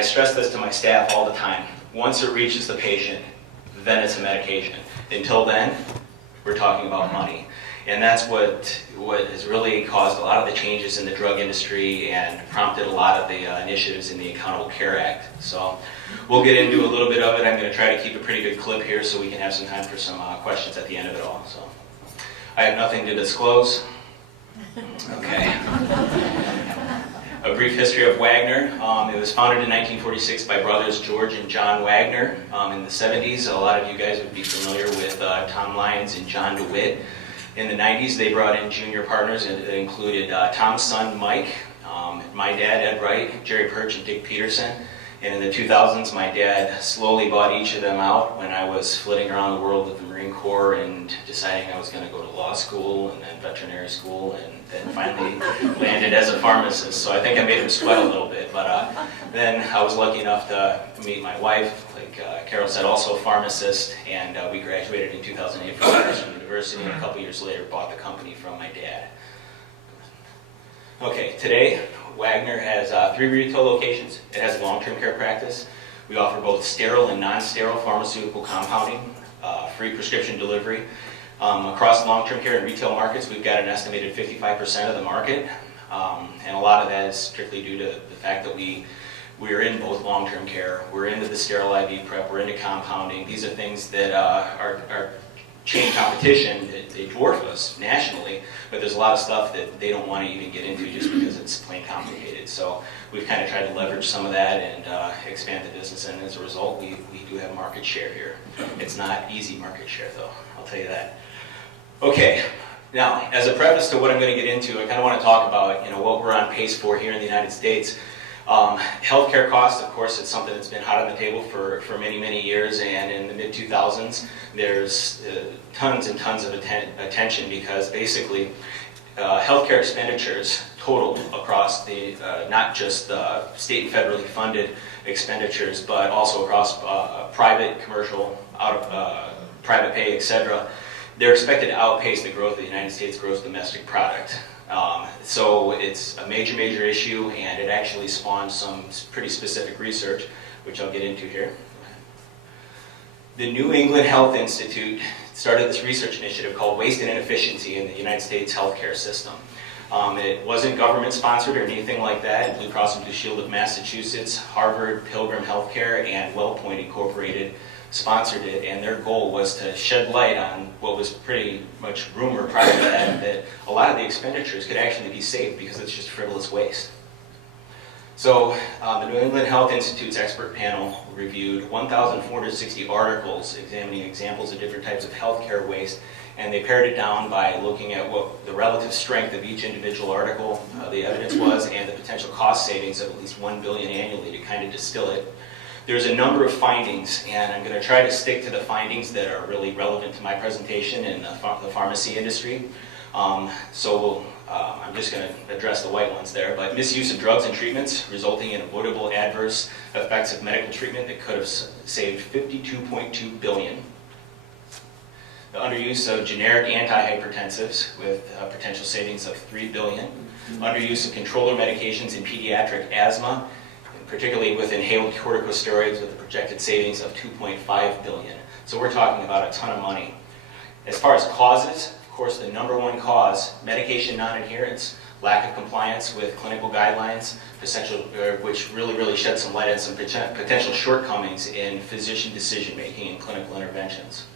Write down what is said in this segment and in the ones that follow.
I stress this to my staff all the time. Once it reaches the patient, then it's a medication. Until then, we're talking about money. And that's what has really caused a lot of the changes in the drug industry and prompted a lot of the initiatives in the Accountable Care Act. So we'll get into a little bit of it. I'm going to try to keep a pretty good clip here so we can have some time for some questions at the end of it all. So I have nothing to disclose. Okay. A brief history of Wagner. It was founded in 1946 by brothers George and John Wagner. In the 70s, a lot of you guys would be familiar with Tom Lyons and John DeWitt. In the 90s, they brought in junior partners that included Tom's son, Mike, my dad, Ed Wright, Jerry Perch, and Dick Peterson. And in the 2000s, my dad slowly bought each of them out when I was flitting around the world with the Marine Corps and deciding I was going to go to law school and then veterinary school and then finally landed as a pharmacist. So I think I made him sweat a little bit. But then I was lucky enough to meet my wife, like Carol said, also a pharmacist, and we graduated in 2008 from Western University, and a couple years later bought the company from my dad. Okay, today Wagner has 3 retail locations. It has a long-term care practice. We offer both sterile and non-sterile pharmaceutical compounding, free prescription delivery. Across long-term care and retail markets, we've got an estimated 55% of the market, and a lot of that is strictly due to the fact that we're in both long-term care, we're into the sterile IV prep, we're into compounding. These are things that are chain competition. They dwarf us nationally, but there's a lot of stuff that they don't want to even get into just because it's plain complicated. So we've kind of tried to leverage some of that and expand the business, and as a result, we do have market share here. It's not easy market share though, I'll tell you that. Okay, now as a preface to what I'm going to get into, I kind of want to talk about what we're on pace for here in the United States. Healthcare costs, of course, it's something that's been hot on the table for many, many years, and in the mid-2000s, there's tons and tons of attention because basically healthcare expenditures total across the, not just state and federally funded expenditures, but also across private, commercial, private pay, etc. They're expected to outpace the growth of the United States gross domestic product. So it's a major, major issue, and it actually spawned some pretty specific research, which I'll get into here. The New England Health Institute started this research initiative called Waste and Inefficiency in the United States Healthcare System. It wasn't government sponsored or anything like that. Blue Cross and Blue Shield of Massachusetts, Harvard, Pilgrim Healthcare, and WellPoint Incorporated sponsored it, and their goal was to shed light on what was pretty much rumor prior to that a lot of the expenditures could actually be saved because it's just frivolous waste. So the New England Health Institute's expert panel reviewed 1,460 articles examining examples of different types of healthcare waste, and they pared it down by looking at what the relative strength of each individual article, the evidence was, and the potential cost savings of at least $1 billion annually to kind of distill it. There's a number of findings, and I'm going to try to stick to the findings that are really relevant to my presentation in the pharmacy industry. I'm just going to address the white ones there, but misuse of drugs and treatments resulting in avoidable adverse effects of medical treatment that could have saved $52.2 billion. The underuse of generic antihypertensives with potential savings of $3 billion. Underuse of controller medications in pediatric asthma, particularly with inhaled corticosteroids with a projected savings of $2.5 billion. So we're talking about a ton of money. As far as causes, of course, the number one cause, medication non-adherence, lack of compliance with clinical guidelines, which really shed some light on some potential shortcomings in physician decision-making and clinical interventions.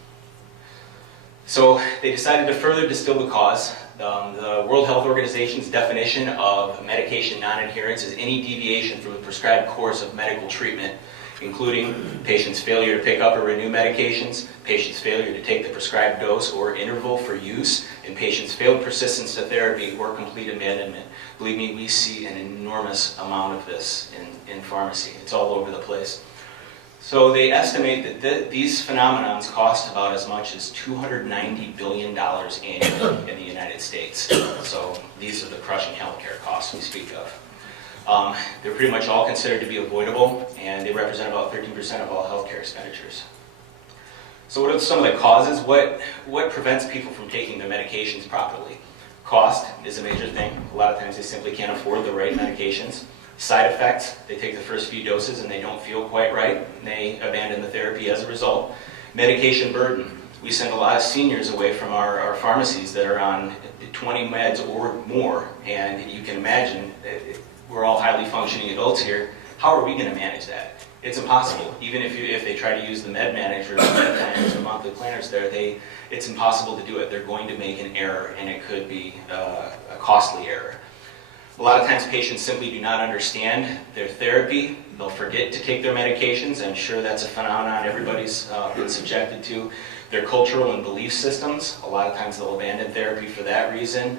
So they decided to further distill the cause. The World Health Organization's definition of medication non-adherence is any deviation from the prescribed course of medical treatment, including patient's failure to pick up or renew medications, patient's failure to take the prescribed dose or interval for use, and patient's failed persistence to therapy or complete abandonment. Believe me, we see an enormous amount of this in pharmacy. It's all over the place. So they estimate that these phenomena cost about as much as $290 billion annually in the United States. So these are the crushing healthcare costs we speak of. They're pretty much all considered to be avoidable, and they represent about 13% of all healthcare expenditures. So what are some of the causes? What prevents people from taking their medications properly? Cost is a major thing. A lot of times they simply can't afford the right medications. Side effects, they take the first few doses and they don't feel quite right, and they abandon the therapy as a result. Medication burden. We send a lot of seniors away from our pharmacies that are on 20 meds or more, and you can imagine, we're all highly functioning adults here. How are we going to manage that? It's impossible. Even if they try to use the med managers, med planners, or monthly planners there, it's impossible to do it. They're going to make an error, and it could be a costly error. A lot of times patients simply do not understand their therapy. They'll forget to take their medications. I'm sure that's a phenomenon everybody's been subjected to. Their cultural and belief systems, a lot of times they'll abandon therapy for that reason.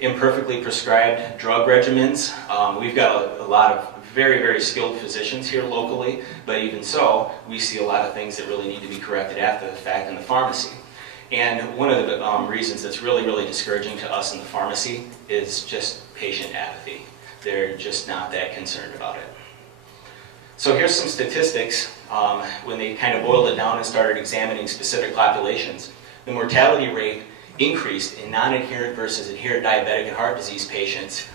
Imperfectly prescribed drug regimens. We've got a lot of very, very skilled physicians here locally, but even so, we see a lot of things that really need to be corrected after the fact in the pharmacy. And one of the reasons that's really, really discouraging to us in the pharmacy is just patient apathy. They're just not that concerned about it. So here's some statistics when they kind of boiled it down and started examining specific populations. The mortality rate increased in non-adherent versus adherent diabetic and heart disease patients,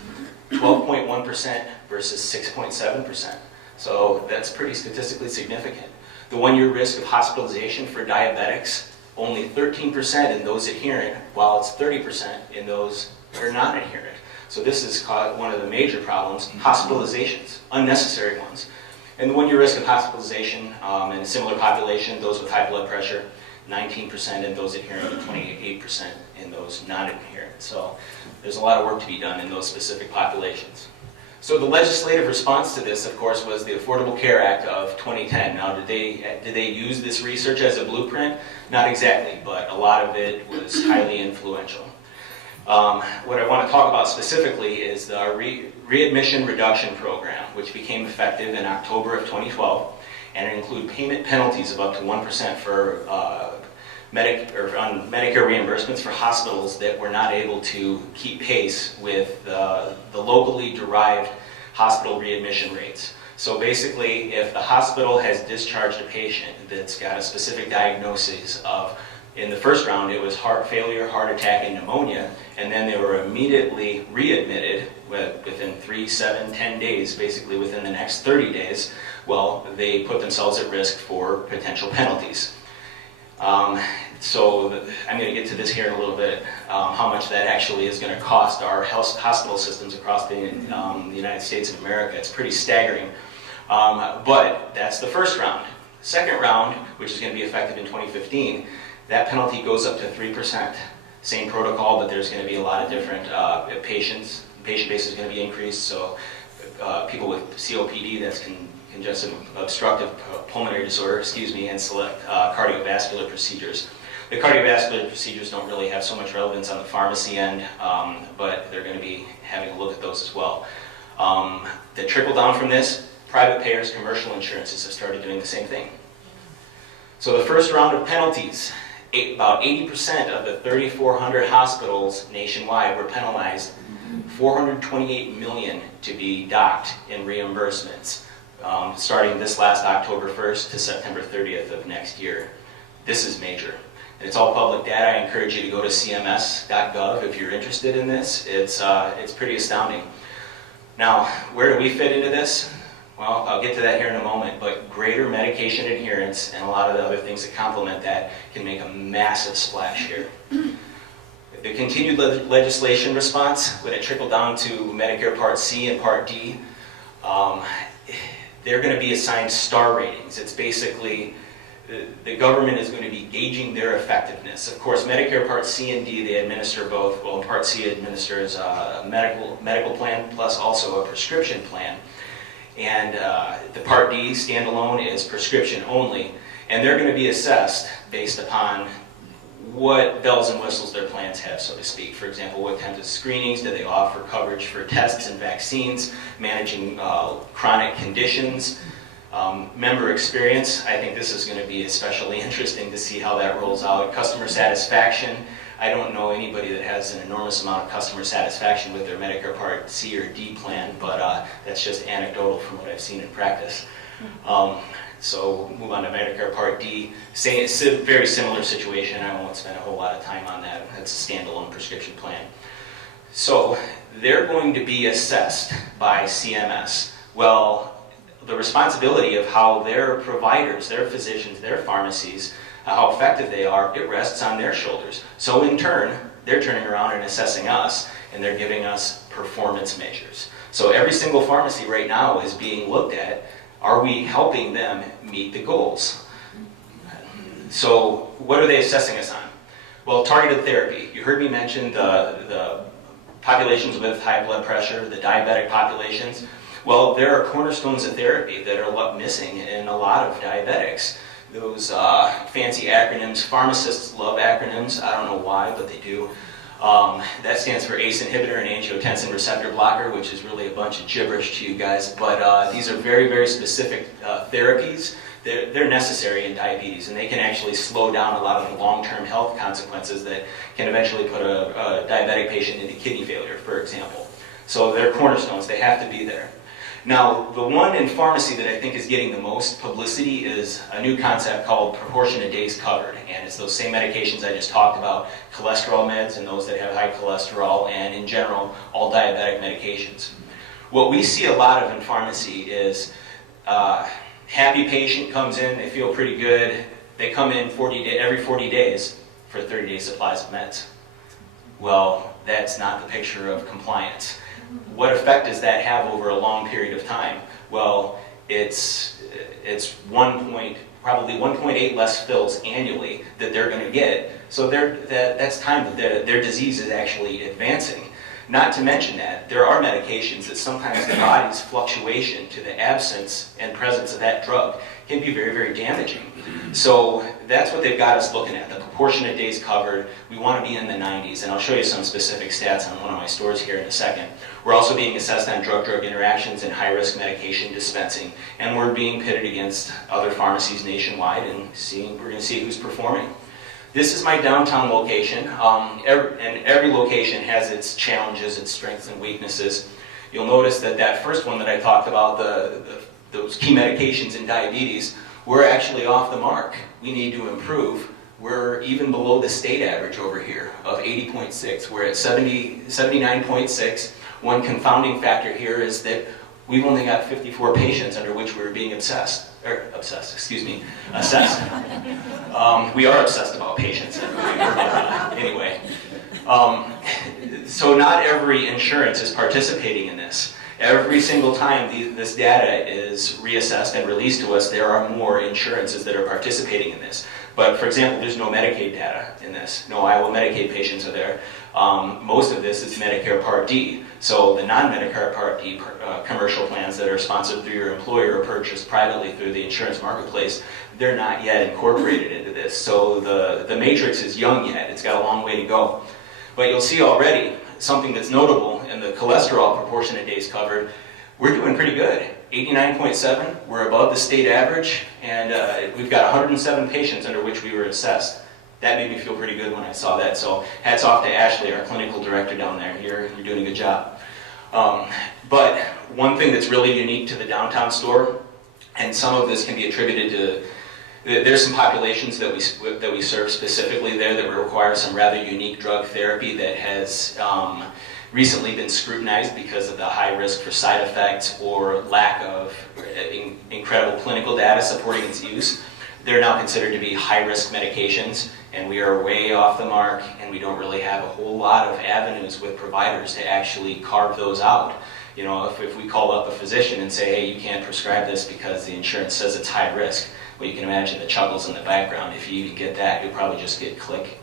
12.1% versus 6.7%. So that's pretty statistically significant. The one-year risk of hospitalization for diabetics, only 13% in those adherent, while it's 30% in those who are non-adherent. So this is one of the major problems, hospitalizations, unnecessary ones. And the one-year risk of hospitalization in a similar population, those with high blood pressure, 19% in those adherent and 28% in those non-adherent. So there's a lot of work to be done in those specific populations. So the legislative response to this, of course, was the Affordable Care Act of 2010. Now, did they use this research as a blueprint? Not exactly, but a lot of it was highly influential. What I want to talk about specifically is the Readmission Reduction Program, which became effective in October of 2012, and it includes payment penalties of up to 1% for on Medicare reimbursements for hospitals that were not able to keep pace with the locally derived hospital readmission rates. So basically, if the hospital has discharged a patient that's got a specific diagnosis of, in the first round, it was heart failure, heart attack, and pneumonia, and then they were immediately readmitted within 3, 7, 10 days, basically within the next 30 days, well, they put themselves at risk for potential penalties. So I'm going to get to this here in a little bit, how much that actually is going to cost our hospital systems across the United States of America. It's pretty staggering. But that's the first round. Second round, which is going to be effective in 2015, that penalty goes up to 3%. Same protocol, but there's going to be a lot of different patients. Patient base is going to be increased, so people with COPD, that's congestive obstructive pulmonary disorder, and select cardiovascular procedures. The cardiovascular procedures don't really have so much relevance on the pharmacy end, but they're going to be having a look at those as well. The trickle down from this, private payers, commercial insurances have started doing the same thing. So the first round of penalties, about 80% of the 3,400 hospitals nationwide were penalized, $428 million to be docked in reimbursements, starting this last October 1st to September 30th of next year. This is major. And it's all public data. I encourage you to go to cms.gov if you're interested in this. It's pretty astounding. Now, where do we fit into this? Well, I'll get to that here in a moment, but greater medication adherence and a lot of the other things that complement that can make a massive splash here. The continued legislation response, when it trickled down to Medicare Part C and Part D, they're going to be assigned star ratings. It's basically, the government is going to be gauging their effectiveness. Of course, Medicare Part C and D, they administer both. Well, Part C administers a medical plan plus also a prescription plan. And the Part D standalone is prescription only. And they're going to be assessed based upon what bells and whistles their plans have, so to speak. For example, what kinds of screenings do they offer, coverage for tests and vaccines, managing chronic conditions, member experience. I think this is going to be especially interesting to see how that rolls out. Customer satisfaction. I don't know anybody that has an enormous amount of customer satisfaction with their Medicare Part C or D plan, but that's just anecdotal from what I've seen in practice. So we'll move on to Medicare Part D. It's a very similar situation. I won't spend a whole lot of time on that. That's a standalone prescription plan. So they're going to be assessed by CMS. Well, the responsibility of how their providers, their physicians, their pharmacies, how effective they are, it rests on their shoulders. So in turn, they're turning around and assessing us, and they're giving us performance measures. So every single pharmacy right now is being looked at. Are we helping them meet the goals? So what are they assessing us on? Well, targeted therapy. You heard me mention the populations with high blood pressure, the diabetic populations. Well, there are cornerstones of therapy that are missing in a lot of diabetics. Those fancy acronyms, pharmacists love acronyms. I don't know why, but they do. That stands for ACE inhibitor and angiotensin receptor blocker, which is really a bunch of gibberish to you guys. But these are very, very specific therapies. They're necessary in diabetes, and they can actually slow down a lot of the long-term health consequences that can eventually put a diabetic patient into kidney failure, for example. So they're cornerstones. They have to be there. Now, the one in pharmacy that I think is getting the most publicity is a new concept called proportionate days covered. And it's those same medications I just talked about, cholesterol meds and those that have high cholesterol, and in general, all diabetic medications. What we see a lot of in pharmacy is happy patient comes in, they feel pretty good, they come in every 40 days for 30-day supplies of meds. Well, that's not the picture of compliance. What effect does that have over a long period of time? Well, it's probably 1.8 less fills annually that they're going to get. So that's time that their disease is actually advancing. Not to mention that there are medications that sometimes the body's fluctuation to the absence and presence of that drug can be very, very damaging. So that's what they've got us looking at, the proportionate days covered. We want to be in the 90s, and I'll show you some specific stats on one of my stores here in a second. We're also being assessed on drug-drug interactions and high-risk medication dispensing, and we're being pitted against other pharmacies nationwide, and we're going to see who's performing. This is my downtown location, and every location has its challenges, its strengths and weaknesses. You'll notice that first one that I talked about, those key medications in diabetes, we're actually off the mark. We need to improve. We're even below the state average over here of 80.6. We're at 79.6. One confounding factor here is that we've only got 54 patients under which we're being assessed. We are obsessed about patients anyway. So not every insurance is participating in this. Every single time this data is reassessed and released to us, there are more insurances that are participating in this. But for example, there's no Medicaid data in this. No Iowa Medicaid patients are there. Most of this is Medicare Part D. So the non-Medicare Part D commercial plans that are sponsored through your employer or purchased privately through the insurance marketplace, they're not yet incorporated into this. So the matrix is young yet. It's got a long way to go. But you'll see already something that's notable in the cholesterol proportionate days covered. We're doing pretty good. 89.7, we're above the state average, and we've got 107 patients under which we were assessed. That made me feel pretty good when I saw that. So hats off to Ashley, our clinical director down there. You're doing a good job. But one thing that's really unique to the downtown store, and some of this can be attributed to, there's some populations that we serve specifically there that require some rather unique drug therapy that has recently been scrutinized because of the high risk for side effects or lack of incredible clinical data supporting its use. They're now considered to be high-risk medications, and we are way off the mark, and we don't really have a whole lot of avenues with providers to actually carve those out. You know, if we call up a physician and say, hey, you can't prescribe this because the insurance says it's high risk, well, you can imagine the chuckles in the background. If you even get that, you'll probably just get click.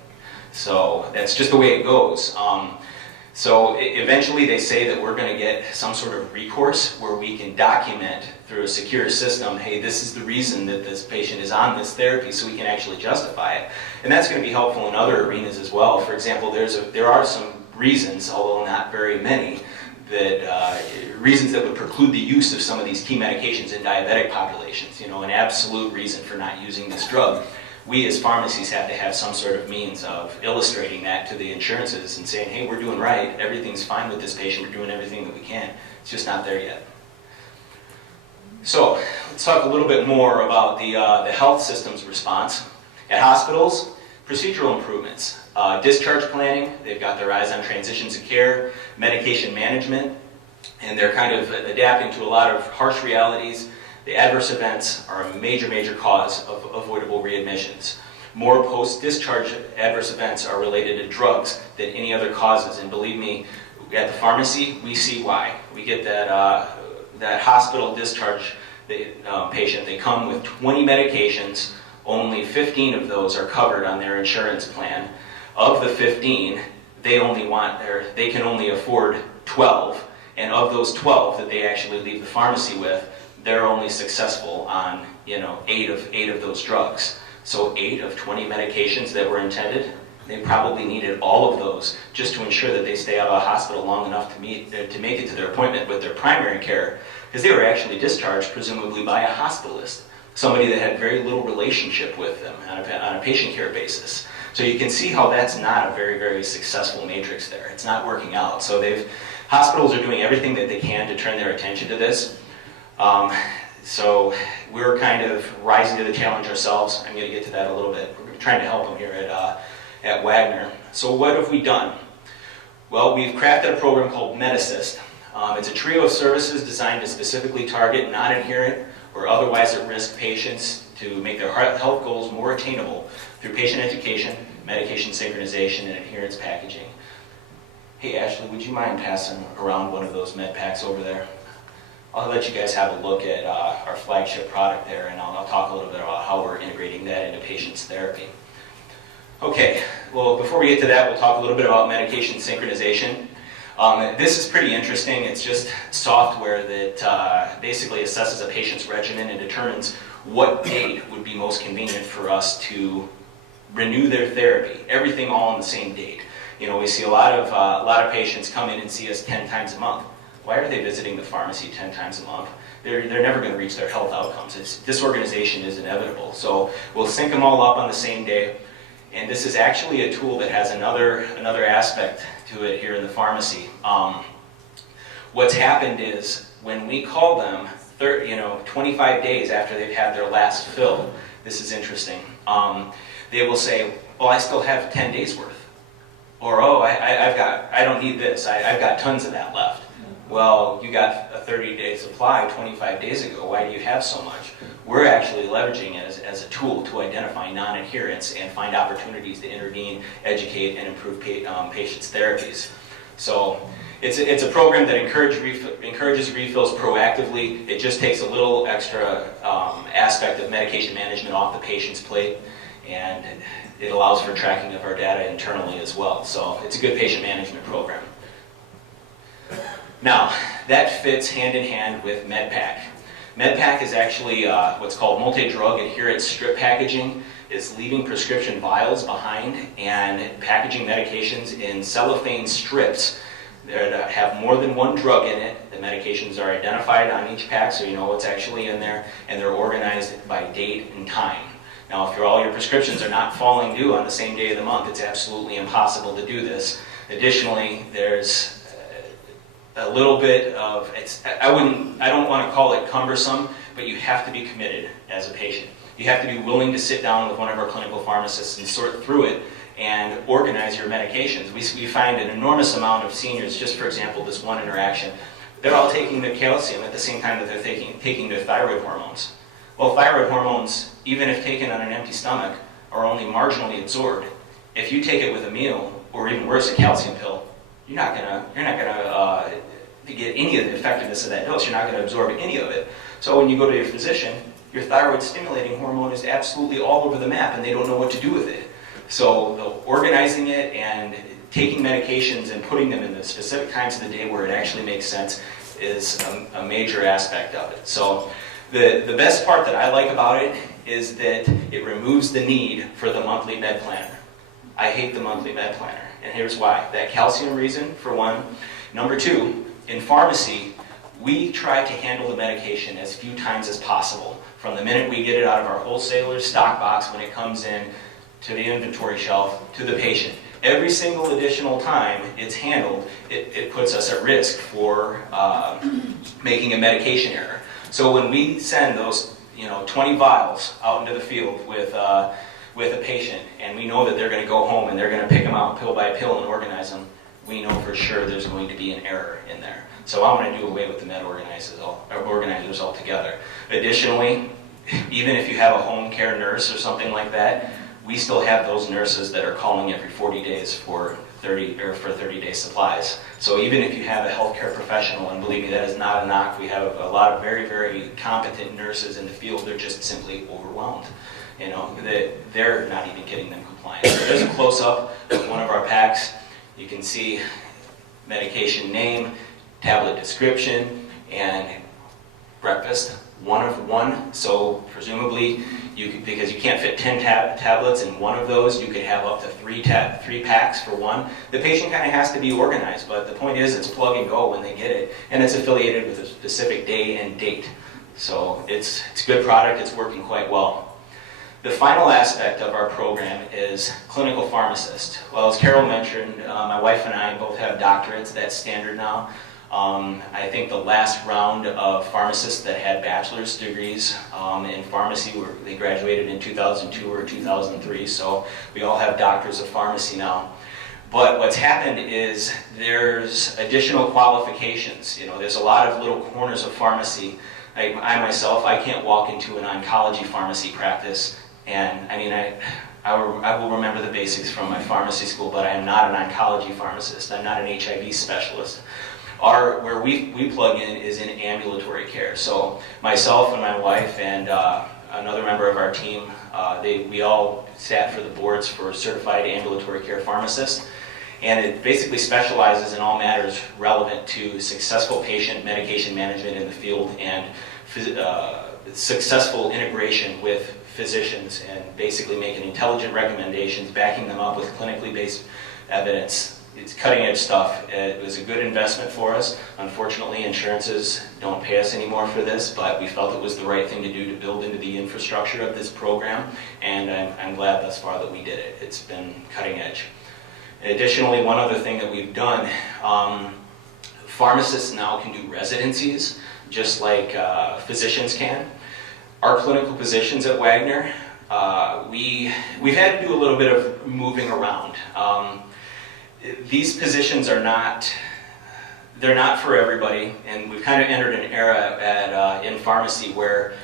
So that's just the way it goes. So eventually they say that we're going to get some sort of recourse where we can document through a secure system, hey, this is the reason that this patient is on this therapy, so we can actually justify it. And that's going to be helpful in other arenas as well. For example, there are some reasons, although not very many, that reasons that would preclude the use of some of these key medications in diabetic populations. You know, an absolute reason for not using this drug. We as pharmacies have to have some sort of means of illustrating that to the insurances and saying, hey, we're doing right, everything's fine with this patient, we're doing everything that we can. It's just not there yet. So let's talk a little bit more about the health system's response. At hospitals, procedural improvements, discharge planning, they've got their eyes on transitions of care, medication management, and they're kind of adapting to a lot of harsh realities. The adverse events are a major, major cause of avoidable readmissions. More post-discharge adverse events are related to drugs than any other causes, and believe me, at the pharmacy, we see why. We get that hospital discharge patient, they come with 20 medications, only 15 of those are covered on their insurance plan. Of the 15, they can only afford 12, and of those 12 that they actually leave the pharmacy with, they're only successful on 8 of those drugs. So 8 of 20 medications that were intended, they probably needed all of those just to ensure that they stay out of the hospital long enough to make it to their appointment with their primary care, because they were actually discharged presumably by a hospitalist, somebody that had very little relationship with them on a patient care basis. So you can see how that's not a very, very successful matrix there. It's not working out. So hospitals are doing everything that they can to turn their attention to this. So we're kind of rising to the challenge ourselves. I'm going to get to that a little bit. We're trying to help them here at Wagner. So what have we done? Well, we've crafted a program called MedAssist. It's a trio of services designed to specifically target non-adherent or otherwise at-risk patients to make their health goals more attainable through patient education, medication synchronization, and adherence packaging. Hey Ashley, would you mind passing around one of those med packs over there? I'll let you guys have a look at our flagship product there, and I'll talk a little bit about how we're integrating that into patients' therapy. Okay, well, before we get to that, we'll talk a little bit about medication synchronization. This is pretty interesting. It's just software that basically assesses a patient's regimen and determines what date would be most convenient for us to renew their therapy. Everything all on the same date. We see a lot of patients come in and see us 10 times a month. Why are they visiting the pharmacy 10 times a month? They're never going to reach their health outcomes. Disorganization is inevitable. So we'll sync them all up on the same day. And this is actually a tool that has another aspect to it here in the pharmacy. What's happened is when we call them 25 days after they've had their last fill, this is interesting, they will say, well, I still have 10 days worth. Or, oh, I don't need this. I've got tons of that left. Well, you got a 30-day supply 25 days ago. Why do you have so much? We're actually leveraging it as a tool to identify non-adherence and find opportunities to intervene, educate, and improve patients' therapies. So it's a program that encourages refills proactively. It just takes a little extra aspect of medication management off the patient's plate, and it allows for tracking of our data internally as well. So it's a good patient management program. Now, that fits hand in hand with MedPack. MedPack is actually what's called multi-drug adherence strip packaging. It's leaving prescription vials behind and packaging medications in cellophane strips that have more than one drug in it. The medications are identified on each pack so you know what's actually in there, and they're organized by date and time. Now, if all your prescriptions are not falling due on the same day of the month, it's absolutely impossible to do this. Additionally, there's a little bit of, I don't want to call it cumbersome, but you have to be committed as a patient. You have to be willing to sit down with one of our clinical pharmacists and sort through it and organize your medications. We find an enormous amount of seniors, just for example, this one interaction, they're all taking their calcium at the same time that they're taking their thyroid hormones. Well, thyroid hormones, even if taken on an empty stomach, are only marginally absorbed. If you take it with a meal, or even worse, a calcium pill, you're not gonna get any of the effectiveness of that dose. You're not gonna absorb any of it. So when you go to your physician, your thyroid stimulating hormone is absolutely all over the map, and they don't know what to do with it. So organizing it and taking medications and putting them in the specific times of the day where it actually makes sense is a major aspect of it. So the best part that I like about it is that it removes the need for the monthly med planner. I hate the monthly med planner, and here's why. That calcium reason, for one. Number two, in pharmacy, we try to handle the medication as few times as possible. From the minute we get it out of our wholesaler's stock box, when it comes in, to the inventory shelf, to the patient. Every single additional time it's handled, it puts us at risk for making a medication error. So when we send those 20 vials out into the field with a patient, and we know that they're going to go home and they're going to pick them out pill by pill and organize them, we know for sure there's going to be an error in there. So I want to do away with the med organizers altogether. Additionally, even if you have a home care nurse or something like that, we still have those nurses that are calling every 40 days for 30-day supplies. So even if you have a healthcare professional, and believe me, that is not a knock, we have a lot of very, very competent nurses in the field. They're just simply overwhelmed. You know, they're not even getting them compliant. So there's a close-up of one of our packs. You can see medication name, tablet description, and breakfast. 1 of 1, so presumably, because you can't fit 10 tablets in one of those, you could have up to 3 packs for one. The patient kind of has to be organized, but the point is it's plug and go when they get it, and it's affiliated with a specific day and date. So it's a good product, it's working quite well. The final aspect of our program is clinical pharmacist. Well, as Carol mentioned, my wife and I both have doctorates. That's standard now. I think the last round of pharmacists that had bachelor's degrees in pharmacy, they graduated in 2002 or 2003, so we all have doctors of pharmacy now. But what's happened is there's additional qualifications. You know, there's a lot of little corners of pharmacy. I myself, I can't walk into an oncology pharmacy practice, and I mean, I will remember the basics from my pharmacy school, but I am not an oncology pharmacist. I'm not an HIV specialist. Where we plug in is in ambulatory care. So myself and my wife and another member of our team, we all sat for the boards for certified ambulatory care pharmacists. And it basically specializes in all matters relevant to successful patient medication management in the field and successful integration with physicians and basically making intelligent recommendations, backing them up with clinically based evidence. It's cutting edge stuff. It was a good investment for us. Unfortunately, insurances don't pay us anymore for this, but we felt it was the right thing to do to build into the infrastructure of this program, and I'm glad thus far that we did it. It's been cutting edge. Additionally, one other thing that we've done, pharmacists now can do residencies, just like physicians can. Our clinical positions at Wagner, we've had to do a little bit of moving around. These positions are they're not for everybody, and we've kind of entered an era in pharmacy where,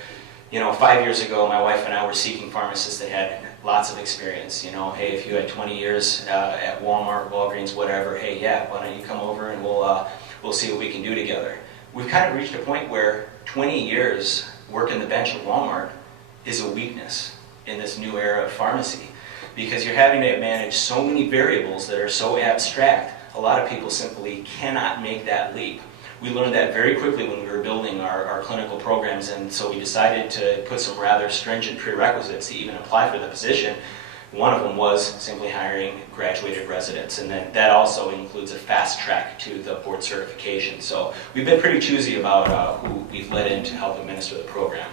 you know, 5 years ago, my wife and I were seeking pharmacists that had lots of experience. You know, hey, if you had 20 years at Walmart, Walgreens, whatever, hey, yeah, why don't you come over and we'll see what we can do together. We've kind of reached a point where 20 years working the bench at Walmart is a weakness in this new era of pharmacy, because you're having to manage so many variables that are so abstract. A lot of people simply cannot make that leap. We learned that very quickly when we were building our clinical programs, and so we decided to put some rather stringent prerequisites to even apply for the position. One of them was simply hiring graduated residents, and then that also includes a fast track to the board certification. So we've been pretty choosy about who we've let in to help administer the program.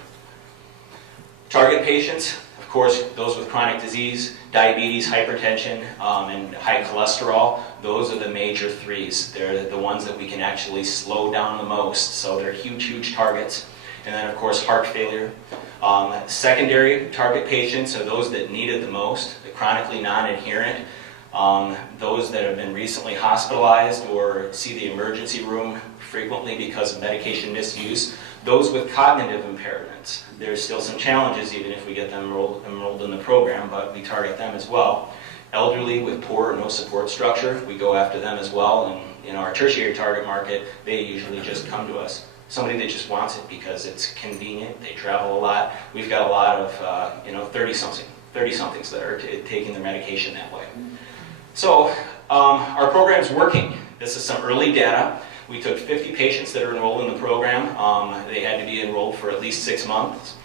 Target patients, of course, those with chronic disease, diabetes, hypertension, and high cholesterol. Those are the major threes. They're the ones that we can actually slow down the most, so they're huge, huge targets. And then, of course, heart failure. Secondary target patients are those that need it the most, the chronically non-adherent, those that have been recently hospitalized or see the emergency room frequently because of medication misuse, those with cognitive impairments. There's still some challenges even if we get them enrolled in the program, but we target them as well. Elderly with poor or no support structure, we go after them as well, and in our tertiary target market, they usually just come to us. Somebody that just wants it because it's convenient, they travel a lot. We've got a lot of 30-somethings that are taking their medication that way. So our program's working. This is some early data. We took 50 patients that are enrolled in the program. They had to be enrolled for at least 6 months.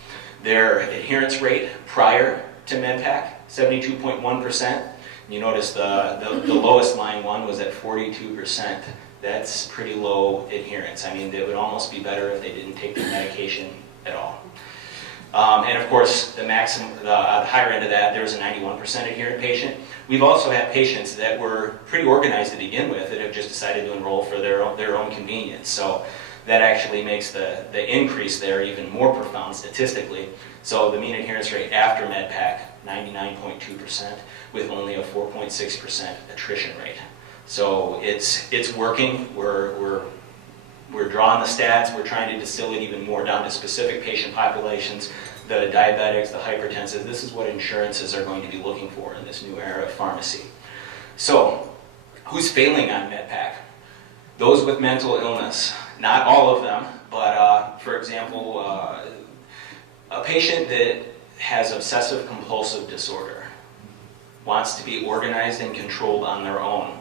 Their adherence rate prior to MedPAC, 72.1%. You notice the lowest line one was at 42%. That's pretty low adherence. I mean, it would almost be better if they didn't take the medication at all. And of course, the higher end of that, there was a 91% adherent patient. We've also had patients that were pretty organized to begin with that have just decided to enroll for their own convenience. So that actually makes the increase there even more profound statistically. So the mean adherence rate after MedPAC, 99.2%, with only a 4.6% attrition rate. So it's working. We're We're drawing the stats, we're trying to distill it even more down to specific patient populations, the diabetics, the hypertensive. This is what insurances are going to be looking for in this new era of pharmacy. So, who's failing on MedPAC? Those with mental illness. Not all of them, but for example, a patient that has obsessive compulsive disorder wants to be organized and controlled on their own.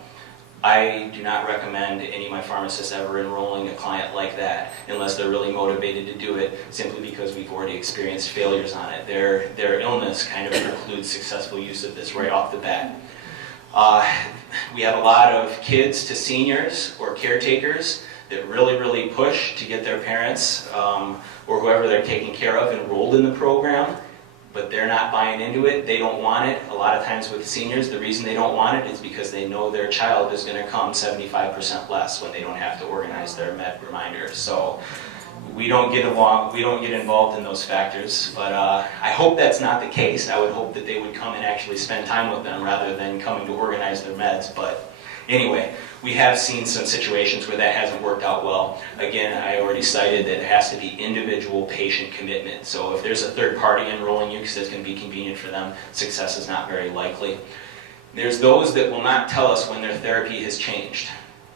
I do not recommend any of my pharmacists ever enrolling a client like that unless they're really motivated to do it, simply because we've already experienced failures on it. Their illness kind of precludes successful use of this right off the bat. We have a lot of kids to seniors or caretakers that really push to get their parents or whoever they're taking care of enrolled in the program, but they're not buying into it. They don't want it. A lot of times with seniors, the reason they don't want it is because they know their child is going to come 75% less when they don't have to organize their med reminders. So we don't get involved in those factors, but I hope that's not the case. I would hope that they would come and actually spend time with them rather than coming to organize their meds. But anyway, we have seen some situations where that hasn't worked out well. Again, I already cited that it has to be individual patient commitment. So if there's a third party enrolling you because it's going to be convenient for them, success is not very likely. There's those that will not tell us when their therapy has changed.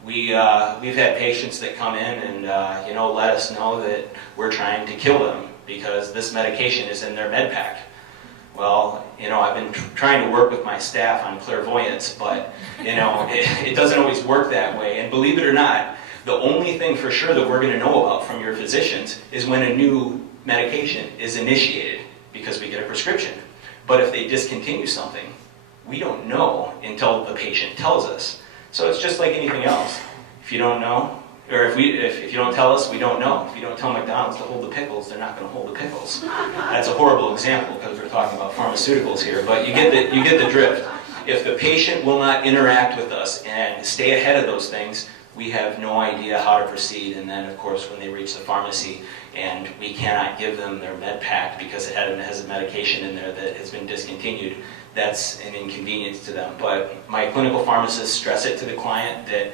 We've had patients that come in and let us know that we're trying to kill them because this medication is in their med pack. Well, I've been trying to work with my staff on clairvoyance, but it doesn't always work that way. And believe it or not, the only thing for sure that we're going to know about from your physicians is when a new medication is initiated, because we get a prescription. But if they discontinue something, we don't know until the patient tells us. So it's just like anything else. If you don't know, or if you don't tell us, we don't know. If you don't tell McDonald's to hold the pickles, they're not going to hold the pickles. That's a horrible example because we're talking about pharmaceuticals here, but you get the drift. If the patient will not interact with us and stay ahead of those things, we have no idea how to proceed. And then, of course, when they reach the pharmacy and we cannot give them their med pack because it has a medication in there that has been discontinued, that's an inconvenience to them. But my clinical pharmacists stress it to the client that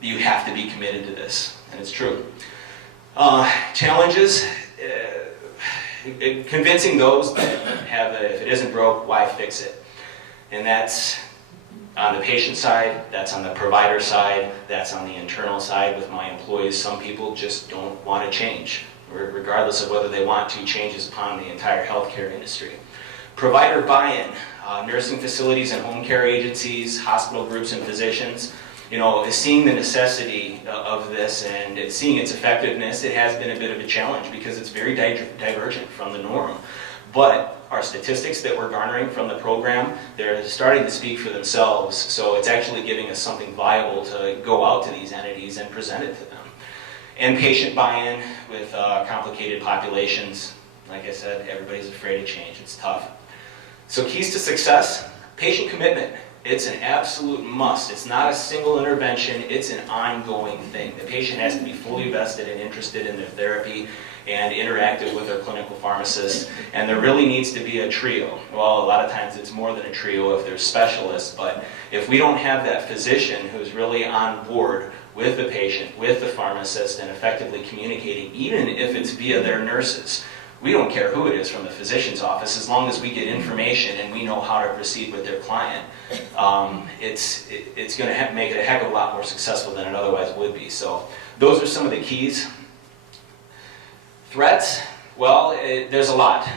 you have to be committed to this, and it's true. Challenges, convincing those that have if it isn't broke, why fix it? And that's on the patient side, that's on the provider side, that's on the internal side with my employees. Some people just don't want to change, regardless of whether they want to. Changes upon the entire healthcare industry. Provider buy-in, nursing facilities and home care agencies, hospital groups and physicians, seeing the necessity of this and seeing its effectiveness, it has been a bit of a challenge because it's very divergent from the norm. But our statistics that we're garnering from the program, they're starting to speak for themselves, so it's actually giving us something viable to go out to these entities and present it to them. And patient buy-in with complicated populations. Like I said, everybody's afraid of change. It's tough. So keys to success, patient commitment. It's an absolute must. It's not a single intervention, it's an ongoing thing. The patient has to be fully vested and interested in their therapy and interactive with their clinical pharmacist. And there really needs to be a trio. Well, a lot of times it's more than a trio if there's specialists, but if we don't have that physician who's really on board with the patient, with the pharmacist, and effectively communicating, even if it's via their nurses, we don't care who it is from the physician's office, as long as we get information and we know how to proceed with their client. It's going to make it a heck of a lot more successful than it otherwise would be. So those are some of the keys. Threats, well, there's a lot.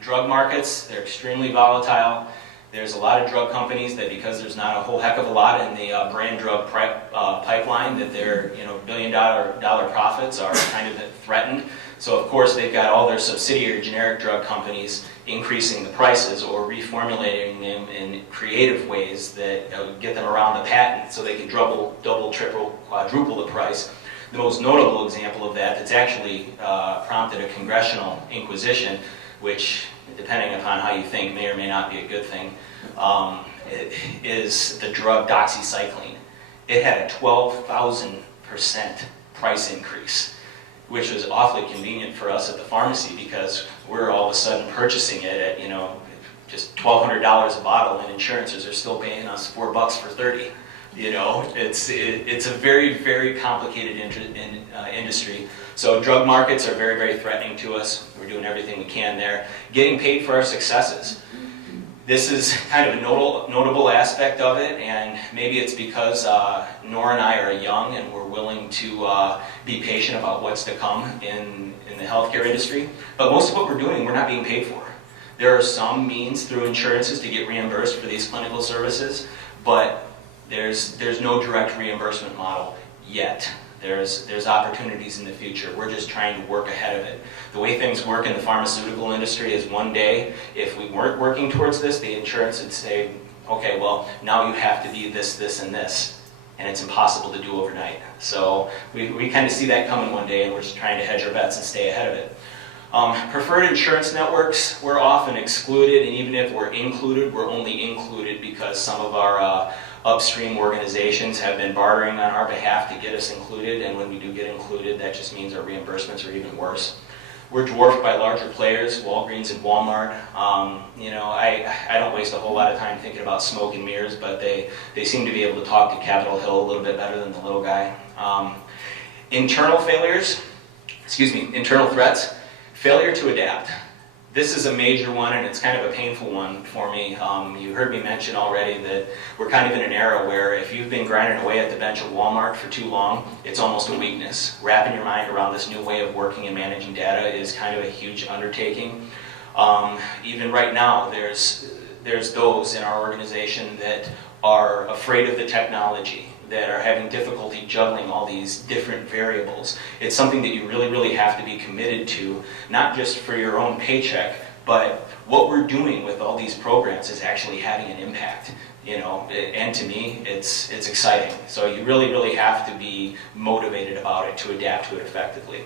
Drug markets, they're extremely volatile. There's a lot of drug companies that, because there's not a whole heck of a lot in the brand drug pipeline, that their billion-dollar profits are kind of threatened. So of course they've got all their subsidiary generic drug companies increasing the prices or reformulating them in creative ways that get them around the patent so they can double, triple, quadruple the price. The most notable example of that's actually prompted a congressional inquisition, which, depending upon how you think, may or may not be a good thing, is the drug doxycycline. It had a 12,000% price increase, which was awfully convenient for us at the pharmacy because we're all of a sudden purchasing it at, just $1,200 a bottle, and insurances are still paying us $4 for 30. You know, it's a very, very complicated industry. So drug markets are very, very threatening to us. We're doing everything we can there. Getting paid for our successes. This is kind of a notable aspect of it, and maybe it's because Nora and I are young and we're willing to be patient about what's to come in the healthcare industry. But most of what we're doing, we're not being paid for. There are some means through insurances to get reimbursed for these clinical services, but there's no direct reimbursement model yet. There's opportunities in the future. We're just trying to work ahead of it. The way things work in the pharmaceutical industry is one day, if we weren't working towards this, the insurance would say, okay, well, now you have to be this, this, and this. And it's impossible to do overnight. So we kind of see that coming one day, and we're just trying to hedge our bets and stay ahead of it. Preferred insurance networks, we're often excluded, and even if we're included, we're only included because some of our upstream organizations have been bartering on our behalf to get us included, and when we do get included, that just means our reimbursements are even worse. We're dwarfed by larger players, Walgreens and Walmart. You know, I don't waste a whole lot of time thinking about smoke and mirrors, but they seem to be able to talk to Capitol Hill a little bit better than the little guy. Internal threats, failure to adapt. This is a major one, and it's kind of a painful one for me. You heard me mention already that we're kind of in an era where if you've been grinding away at the bench at Walmart for too long, it's almost a weakness. Wrapping your mind around this new way of working and managing data is kind of a huge undertaking. Even right now, there's those in our organization that are afraid of the technology, that are having difficulty juggling all these different variables. It's something that you really, really have to be committed to, not just for your own paycheck, but what we're doing with all these programs is actually having an impact. You know, and to me, it's exciting. So you really, really have to be motivated about it to adapt to it effectively.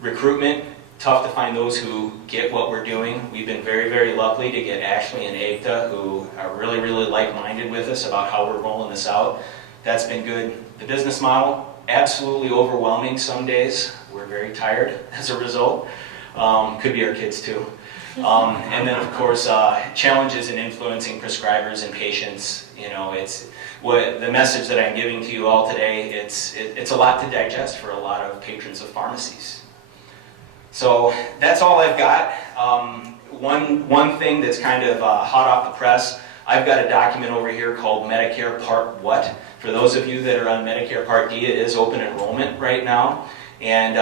Recruitment, tough to find those who get what we're doing. We've been very, very lucky to get Ashley and Ekta, who are really, really like-minded with us about how we're rolling this out. That's been good. The business model, absolutely overwhelming some days. We're very tired as a result. Could be our kids too. And then of course, challenges in influencing prescribers and patients. You know, it's what the message that I'm giving to you all today, it's a lot to digest for a lot of patrons of pharmacies. So that's all I've got. One thing that's kind of hot off the press, I've got a document over here called Medicare Part What. For those of you that are on Medicare Part D, it is open enrollment right now. And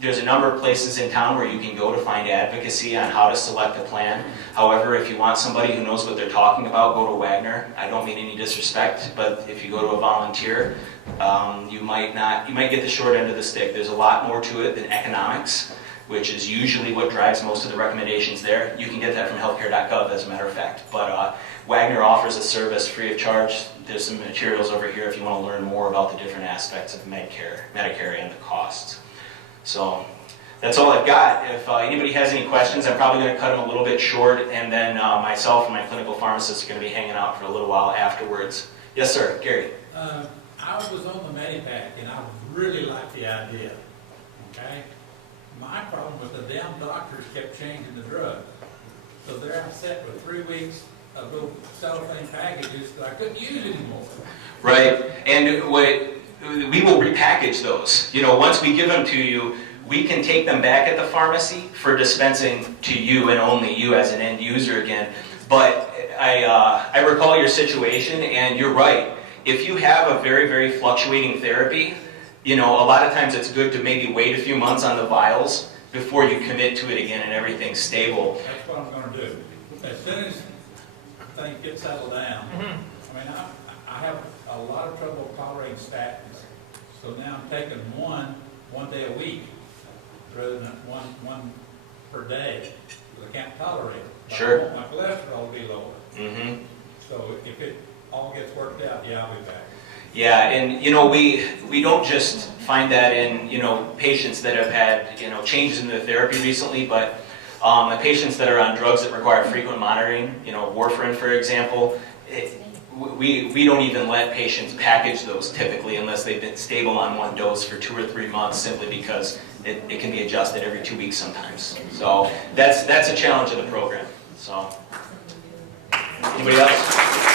there's a number of places in town where you can go to find advocacy on how to select a plan. However, if you want somebody who knows what they're talking about, go to Wagner. I don't mean any disrespect, but if you go to a volunteer, you might get the short end of the stick. There's a lot more to it than economics, which is usually what drives most of the recommendations there. You can get that from healthcare.gov, as a matter of fact. But Wagner offers a service free of charge. There's some materials over here if you want to learn more about the different aspects of Medicare and the costs. So that's all I've got. If anybody has any questions, I'm probably going to cut them a little bit short, and then myself and my clinical pharmacist are going to be hanging out for a little while afterwards. Yes, sir. Gary. I was on the Medipack, and I really liked the idea. Okay? My problem was the damn doctors kept changing the drug. So they're upset with 3 weeks of little cellophane packages that I couldn't use anymore. Right, and we will repackage those. You know, once we give them to you, we can take them back at the pharmacy for dispensing to you and only you as an end user again. But I recall your situation, and you're right. If you have a very, very fluctuating therapy, you know, a lot of times it's good to maybe wait a few months on the vials before you commit to it again and everything's stable. That's what I'm going to do. As soon as things get settled down, I mean, I have a lot of trouble tolerating statins. So now I'm taking one day a week rather than one per day, because I can't tolerate it. But sure. I want my cholesterol to be lower. So if it all gets worked out, yeah, I'll be back. Yeah, and you know, we don't just find that in, you know, patients that have had, you know, changes in their therapy recently, but patients that are on drugs that require frequent monitoring, you know, warfarin, for example, we don't even let patients package those typically unless they've been stable on one dose for 2 or 3 months, simply because it can be adjusted every 2 weeks sometimes. So that's a challenge of the program. So, anybody else?